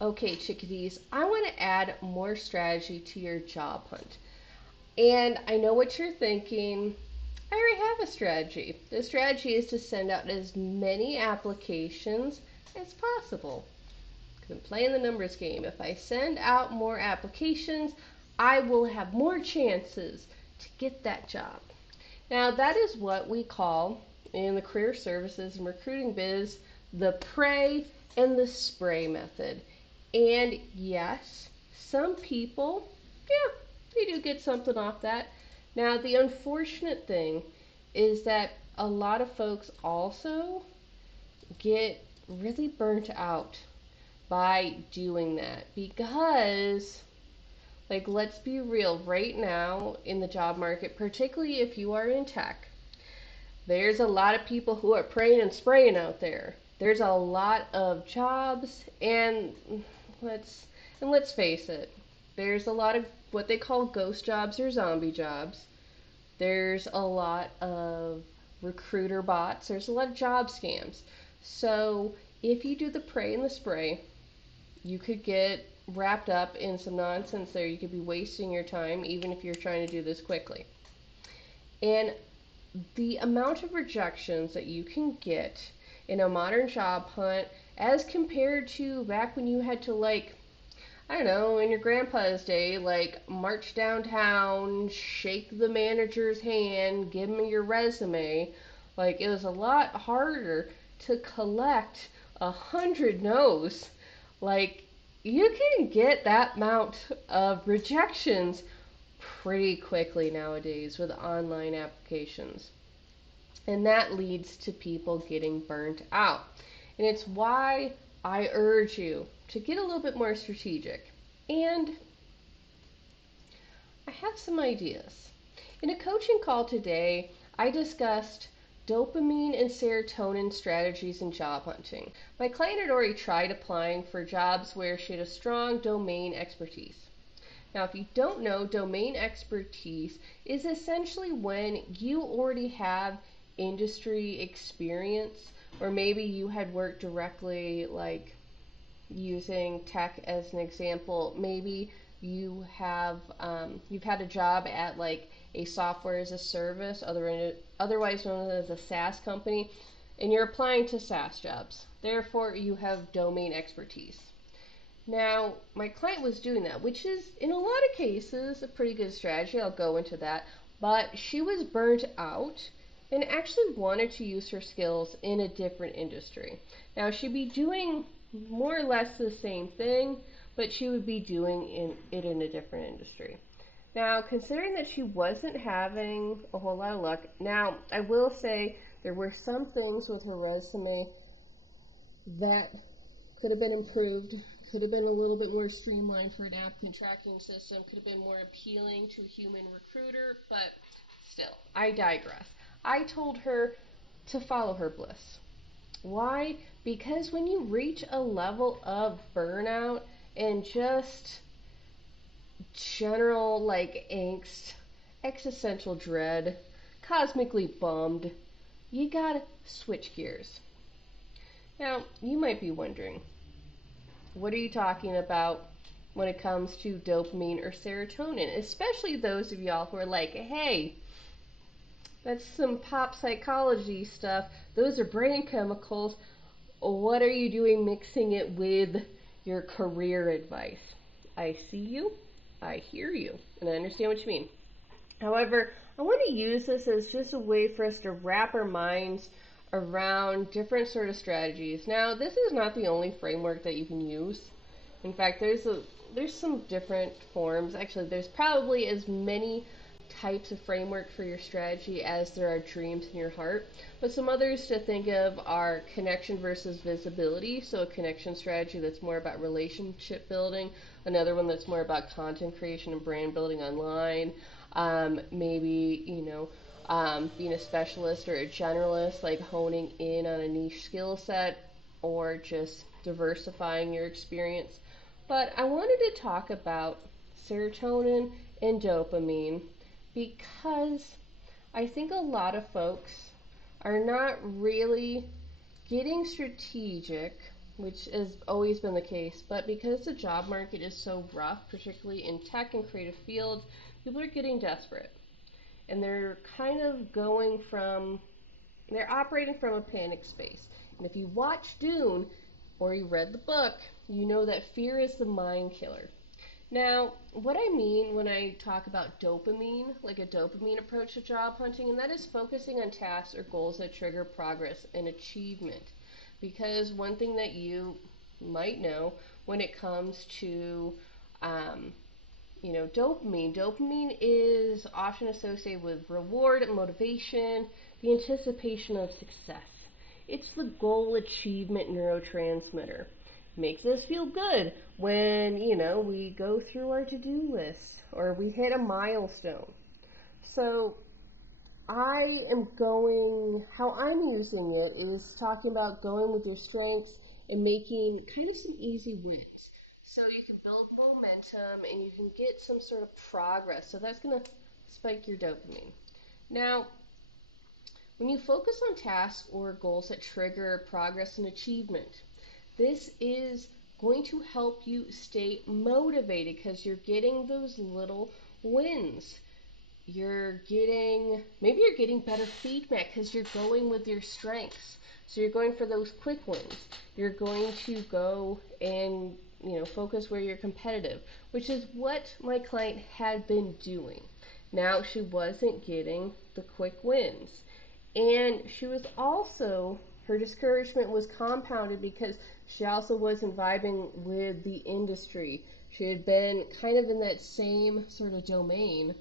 Okay, chickadees, I want to add more strategy to your job hunt. And I know what you're thinking. I already have a strategy. The strategy is to send out as many applications as possible. Because I'm playing the numbers game. If I send out more applications, I will have more chances to get that job. Now, that is what we call in the career services and recruiting biz the pray and the spray method. And yes, some people, yeah, they do get something off that. Now, the unfortunate thing is that a lot of folks also get really burnt out by doing that because, like, let's be real, right now in the job market, particularly if you are in tech, there's a lot of people who are praying and spraying out there. There's a lot of jobs, and let's let's face it, there's a lot of what they call ghost jobs or zombie jobs. There's a lot of recruiter bots. There's a lot of job scams. So if you do the pray and the spray, you could get wrapped up in some nonsense there. You could be wasting your time even if you're trying to do this quickly. And the amount of rejections that you can get in a modern job hunt as compared to back when you had to, like, I don't know, in your grandpa's day, like, march downtown, shake the manager's hand, give him your resume. Like, it was a lot harder to collect 100 no's. Like, you can get that amount of rejections pretty quickly nowadays with online applications. And that leads to people getting burnt out. And it's why I urge you to get a little bit more strategic. And I have some ideas. In a coaching call today, I discussed dopamine and serotonin strategies in job hunting. My client had already tried applying for jobs where she had a strong domain expertise. Now, if you don't know, domain expertise is essentially when you already have industry experience, or maybe you had worked directly, like using tech as an example. Maybe you've had a job at, like, a software as a service, otherwise known as a SaaS company, and you're applying to SaaS jobs. Therefore, you have domain expertise. Now, my client was doing that, which is, in a lot of cases, a pretty good strategy. I'll go into that. But she was burnt out and actually wanted to use her skills in a different industry. Now, she'd be doing more or less the same thing, but she would be doing it in a different industry. Now, considering that she wasn't having a whole lot of luck, now, I will say there were some things with her resume that could have been improved, could have been a little bit more streamlined for an applicant tracking system, could have been more appealing to a human recruiter, but still, I digress. I told her to follow her bliss. Why? Because when you reach a level of burnout and just general, like, angst, existential dread, cosmically bummed, you gotta switch gears. Now, you might be wondering, what are you talking about when it comes to dopamine or serotonin? Especially those of y'all who are like, hey, that's some pop psychology stuff. Those are brain chemicals. What are you doing mixing it with your career advice? I see you, I hear you, and I understand what you mean. However, I want to use this as just a way for us to wrap our minds around different sort of strategies. Now, this is not the only framework that you can use. In fact, there's some different forms. Actually, there's probably as many types of framework for your strategy as there are dreams in your heart. But some others to think of are connection versus visibility. So a connection strategy that's more about relationship building, another one that's more about content creation and brand building online. Maybe, being a specialist or a generalist, like honing in on a niche skill set or just diversifying your experience. But I wanted to talk about serotonin and dopamine because I think a lot of folks are not really getting strategic which has always been the case. But because the job market is so rough, particularly in tech and creative fields, people are getting desperate. And they're kind of they're operating from a panic space. And if you watch Dune or you read the book, you know that fear is the mind killer. Now, what I mean when I talk about dopamine, like a dopamine approach to job hunting, and that is focusing on tasks or goals that trigger progress and achievement. Because one thing that you might know when it comes to um, dopamine is often associated with reward and motivation, the anticipation of success. It's the goal achievement neurotransmitter. Makes us feel good when, we go through our to-do list or we hit a milestone. So how I'm using it is talking about going with your strengths and making kind of some easy wins. So you can build momentum and you can get some sort of progress. So that's going to spike your dopamine. Now, when you focus on tasks or goals that trigger progress and achievement, this is going to help you stay motivated because you're getting those little wins. Maybe you're getting better feedback because you're going with your strengths. So you're going for those quick wins. You're going to go and focus where you're competitive, which is what my client had been doing. Now she wasn't getting the quick wins, and she was also her discouragement was compounded because she also wasn't vibing with the industry. She had been kind of in that same sort of domain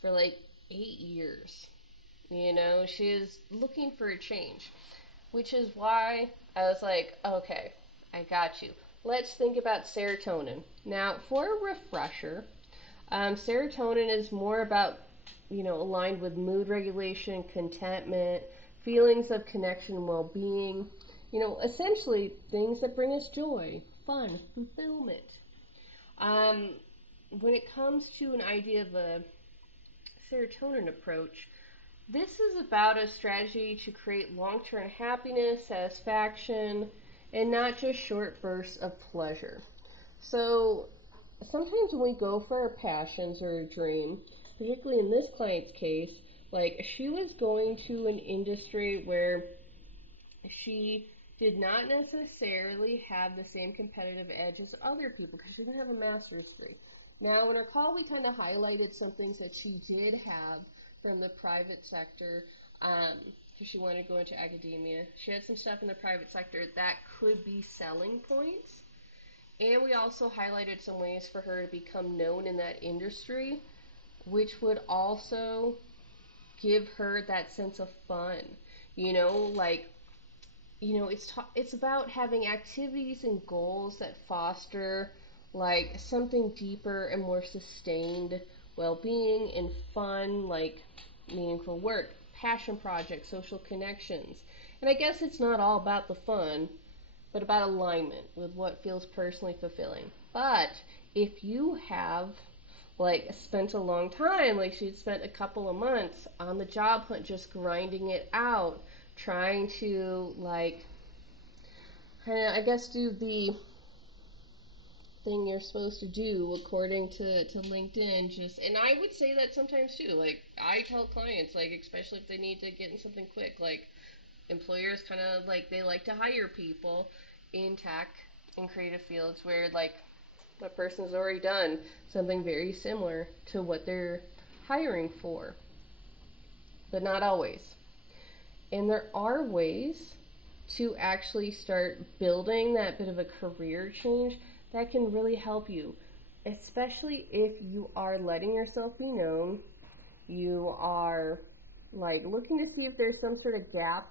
for like 8 years. She is looking for a change, which is why I was like, okay, I got you. Let's think about serotonin. Now, for a refresher, serotonin is more about, aligned with mood regulation, contentment, feelings of connection and well being. Essentially things that bring us joy, fun, fulfillment. Um, when it comes to an idea of a serotonin approach, this is about a strategy to create long term happiness, satisfaction, and not just short bursts of pleasure. So, sometimes when we go for our passions or a dream, particularly in this client's case, like she was going to an industry where she did not necessarily have the same competitive edge as other people because she didn't have a master's degree. Now, in her call, we kind of highlighted some things that she did have from the private sector. Because she wanted to go into academia. She had some stuff in the private sector that could be selling points. And we also highlighted some ways for her to become known in that industry, which would also give her that sense of fun. Like it's about having activities and goals that foster like something deeper and more sustained well-being and fun, like meaningful work, passion projects, social connections. And I guess it's not all about the fun, but about alignment with what feels personally fulfilling. But if you have like spent a long time, like she'd spent a couple of months on the job hunt just grinding it out, trying to like kind of, I guess, do the thing you're supposed to do according to LinkedIn. And I would say that sometimes too. Like, I tell clients, like, especially if they need to get in something quick, like, employers kind of, like, they like to hire people in tech and creative fields where, like, the person's already done something very similar to what they're hiring for. But not always. And there are ways to actually start building that bit of a career change that can really help you, especially if you are letting yourself be known, you are like looking to see if there's some sort of gap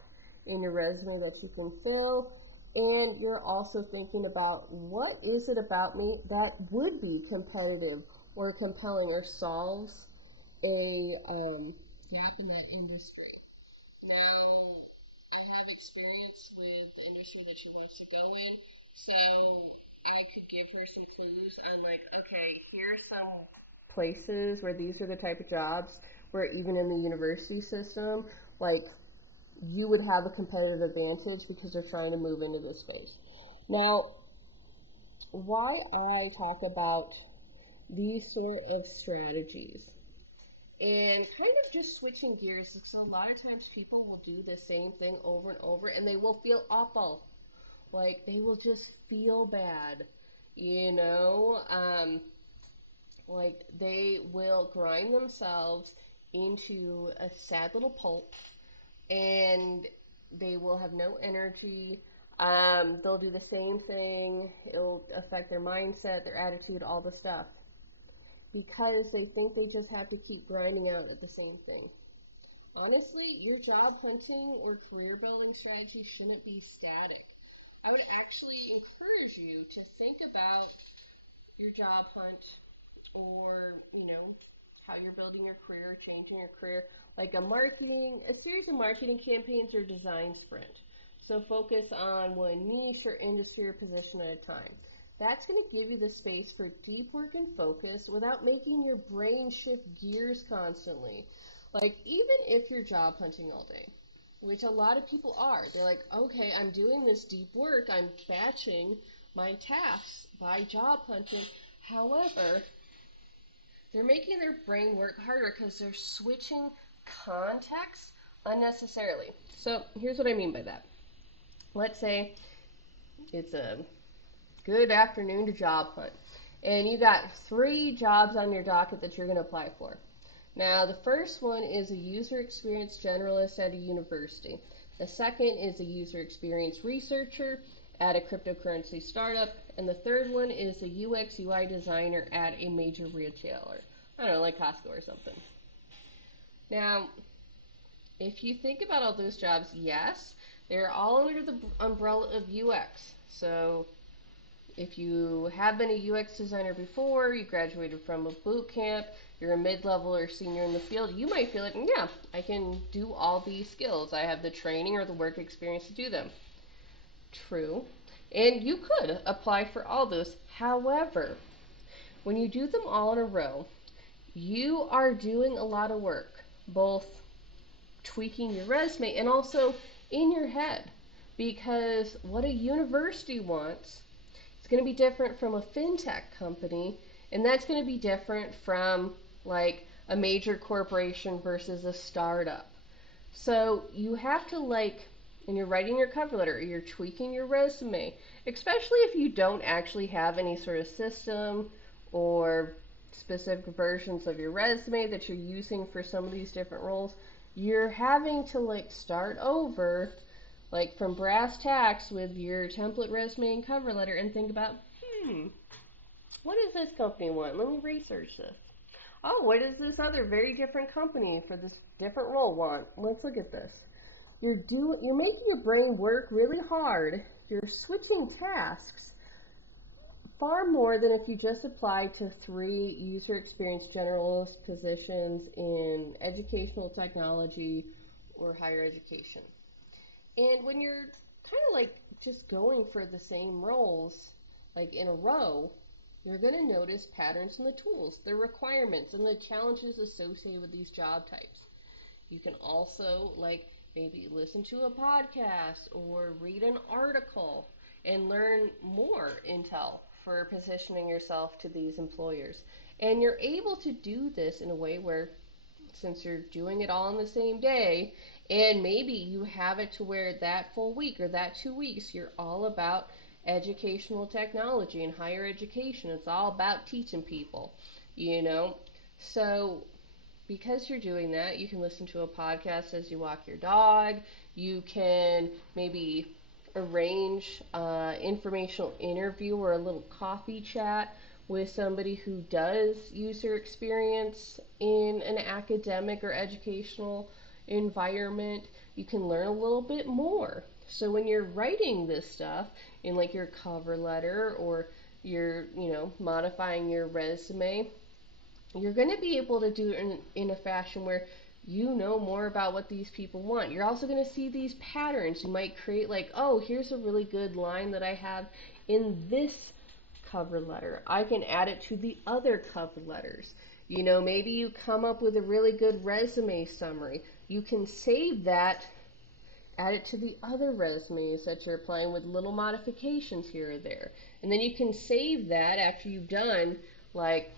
in your resume that you can fill, and you're also thinking about what is it about me that would be competitive or compelling or solves a gap in that industry. Now, I have experience with the industry that she wants to go in, so I could give her some clues on, like, okay, here's some places where these are the type of jobs where even in the university system, like, you would have a competitive advantage because they're trying to move into this space. Now, why I talk about these sort of strategies and kind of just switching gears because a lot of times people will do the same thing over and over and they will feel awful. Like they will just feel bad, you know? Like they will grind themselves into a sad little pulp and they will have no energy. They'll do the same thing. It'll affect their mindset, their attitude, all the stuff because they think they just have to keep grinding out at the same thing. Honestly, your job hunting or career building strategy shouldn't be static. I would actually encourage you to think about your job hunt or, how you're building your career, changing your career, like a series of marketing campaigns or design sprint. So focus on one niche or industry or position at a time. That's going to give you the space for deep work and focus without making your brain shift gears constantly. Like, even if you're job hunting all day, which a lot of people are, they're like, okay, I'm doing this deep work, I'm batching my tasks by job hunting. However, they're making their brain work harder because they're switching context unnecessarily. So here's what I mean by that. Let's say it's a good afternoon to job hunt, and you got 3 jobs on your docket that you're going to apply for. Now, the first one is a user experience generalist at a university. The second is a user experience researcher at a cryptocurrency startup. And the third one is a UX UI designer at a major retailer. I don't know, like Costco or something. Now, if you think about all those jobs, yes, they're all under the umbrella of UX. So if you have been a UX designer before, you graduated from a boot camp, you're a mid-level or senior in the field, you might feel like, yeah, I can do all these skills. I have the training or the work experience to do them. True. And you could apply for all those. However, when you do them all in a row, you are doing a lot of work, both tweaking your resume and also in your head. Because what a university wants is going to be different from a fintech company, and that's going to be different from like a major corporation versus a startup. So you have to when you're writing your cover letter, you're tweaking your resume, especially if you don't actually have any sort of system or specific versions of your resume that you're using for some of these different roles. You're having to start over from brass tacks with your template resume and cover letter and think about, what does this company want? Let me research this. Oh, what does this other very different company for this different role want? Let's look at this. You're making your brain work really hard. You're switching tasks far more than if you just applied to 3 user experience generalist positions in educational technology or higher education. And when you're kind of just going for the same roles in a row, you're going to notice patterns in the tools, the requirements, and the challenges associated with these job types. You can also maybe listen to a podcast or read an article and learn more intel for positioning yourself to these employers. And you're able to do this in a way where, since you're doing it all in the same day, and maybe you have it to where that full week or that 2 weeks, you're all about educational technology and higher education. It's all about teaching people, you know? So because you're doing that, you can listen to a podcast as you walk your dog. You can maybe arrange an informational interview or a little coffee chat with somebody who does user experience in an academic or educational environment. You can learn a little bit more. So when you're writing this stuff in your cover letter or you're, modifying your resume, you're going to be able to do it in a fashion where you know more about what these people want. You're also going to see these patterns. You might create oh, here's a really good line that I have in this cover letter. I can add it to the other cover letters. Maybe you come up with a really good resume summary. You can save that Add it to the other resumes that you're applying with little modifications here or there. And then you can save that after you've done like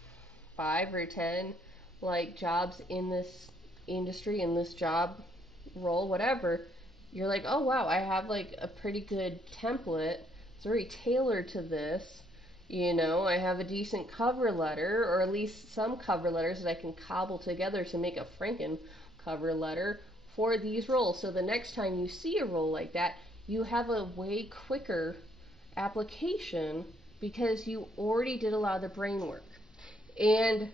5 or 10 like jobs in this industry, in this job role, whatever. You're like, oh wow, I have like a pretty good template. It's very tailored to this. I have a decent cover letter, or at least some cover letters that I can cobble together to make a Franken cover letter for these roles. So the next time you see a role like that, you have a way quicker application because you already did a lot of the brain work. And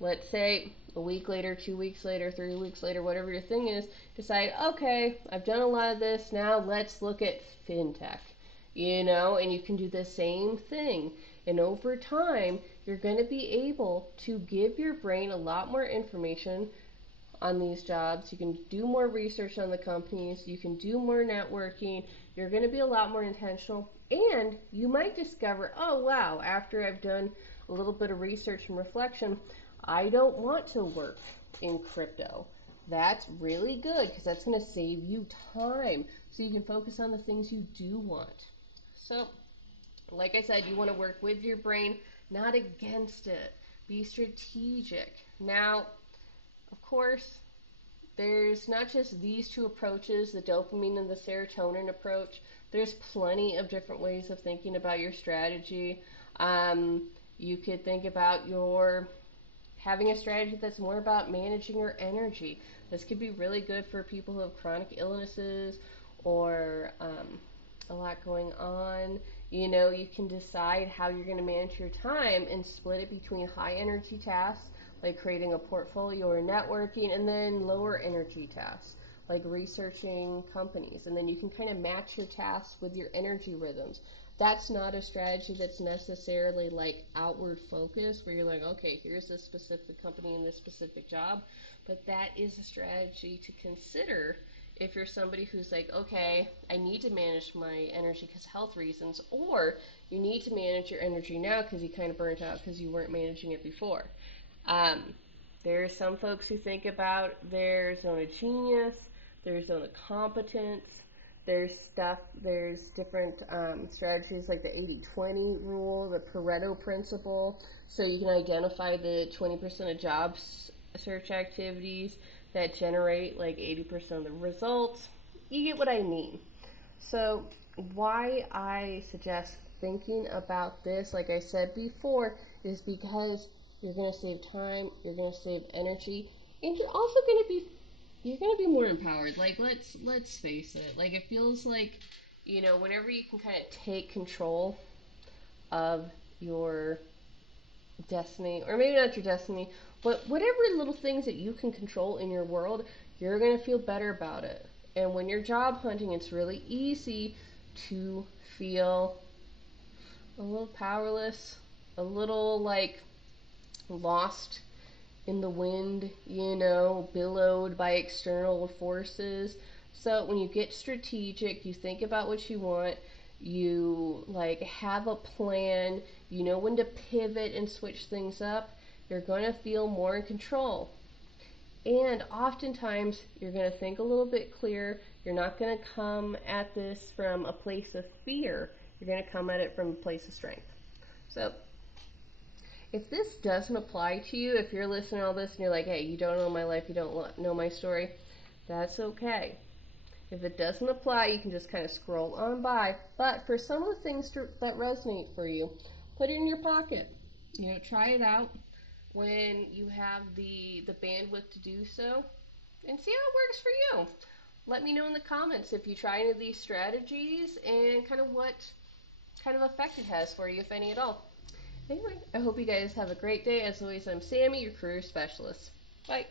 let's say a week later, 2 weeks later, 3 weeks later, whatever your thing is, decide, okay, I've done a lot of this, now let's look at fintech, and you can do the same thing. And over time, you're going to be able to give your brain a lot more information on these jobs. You can do more research on the companies, you can do more networking, you're going to be a lot more intentional, and you might discover, oh wow, after I've done a little bit of research and reflection, I don't want to work in crypto. That's really good because that's going to save you time so you can focus on the things you do want. So, like I said, you want to work with your brain, not against it. Be strategic. Now, of course, there's not just these two approaches, the dopamine and the serotonin approach. There's plenty of different ways of thinking about your strategy. You could think about your having a strategy that's more about managing your energy. This could be really good for people who have chronic illnesses or a lot going on. You can decide how you're going to manage your time and split it between high energy tasks like creating a portfolio or networking, and then lower energy tasks like researching companies. And then you can kind of match your tasks with your energy rhythms. That's not a strategy that's necessarily like outward focused where you're like, okay, here's this specific company and this specific job. But that is a strategy to consider if you're somebody who's like, okay, I need to manage my energy because of health reasons, or you need to manage your energy now because you kind of burnt out because you weren't managing it before. Um, there's some folks who think about their zone of genius, their zone of competence. There's different strategies like the 80-20 rule, the Pareto principle. So you can identify the 20% of job search activities that generate like 80% of the results. You get what I mean. So, why I suggest thinking about this, like I said before, is because you're going to save time, you're going to save energy, and you're going to be more empowered. Like let's face it. Like it feels like, whenever you can kind of take control of your destiny, or maybe not your destiny, but whatever little things that you can control in your world, you're going to feel better about it. And when you're job hunting, it's really easy to feel a little powerless, a little like lost in the wind, billowed by external forces. So when you get strategic, you think about what you want, you like have a plan, you know when to pivot and switch things up, you're going to feel more in control. And oftentimes you're going to think a little bit clearer. You're not going to come at this from a place of fear. You're going to come at it from a place of strength. So if this doesn't apply to you, if you're listening to all this and you're like, hey, you don't know my life, you don't know my story, that's okay. If it doesn't apply, you can just kind of scroll on by. But for some of the things that resonate for you, put it in your pocket. Try it out when you have the bandwidth to do so and see how it works for you. Let me know in the comments if you try any of these strategies and kind of what kind of effect it has for you, if any at all. Anyway, I hope you guys have a great day. As always, I'm Sammy, your career specialist. Bye.